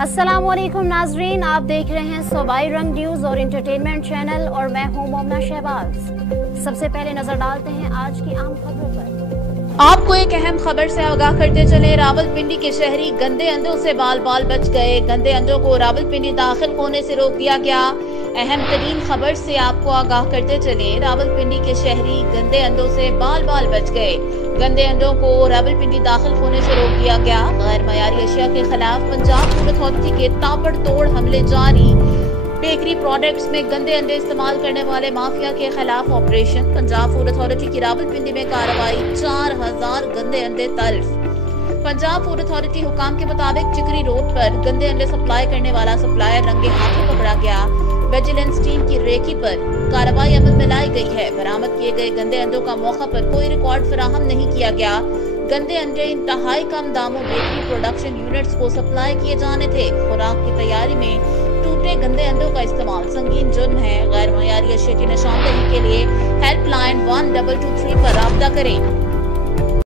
अस्सलाम वालेकुम नाजरीन, आप देख रहे हैं सूबाई रंग न्यूज़ और इंटरटेनमेंट चैनल और मैं हूं मोमना शहबाज। सबसे पहले नजर डालते हैं आज की आम खबरों पर। आपको एक अहम खबर से आगाह करते चले। रावलपिंडी के शहरी गंदे अंडों से बाल बाल बच गए। गंदे अंडों को रावलपिंडी दाखिल होने से रोक दिया गया। अहम तरीन खबर से आपको आगाह करते चले। रावलपिंडी के शहरी गंदे अंडों से बाल बाल बच गए। गंदे अंडों को रावलपिंडी दाखिल होने से रोक दिया गया। गैर मयारी अशिया के खिलाफ पंजाब फूड अथॉरिटी के ताबड़तोड़ हमले जारी। बेकरी प्रोडक्ट्स में गंदे अंडे इस्तेमाल करने वाले माफिया के खिलाफ ऑपरेशन। पंजाब फूड अथॉरिटी की रावलपिंडी में कार्रवाई। 4000 गंदे अंडे तल्फ। पंजाब फूड अथॉरिटी हुकाम के मुताबिक चिकरी रोड पर गंदे अंडे सप्लाई करने वाला सप्लायर रंगे हाथों पकड़ा गया। विजिलेंस टीम की रेकी पर कार्रवाई अमल में लाई गई है। बरामद किए गए गंदे अंडों का मौका पर कोई रिकॉर्ड फराहम नहीं किया गया। गंदे अंडे इंतहाई कम दामों बेकरी प्रोडक्शन यूनिट्स को सप्लाई किए जाने थे। खुराक की तैयारी में टूटे गंदे अंडों का इस्तेमाल संगीन जुर्म है। गैर मयारी अशिया की निशानदेही के लिए हेल्पलाइन 1223 पर राब्ता करें।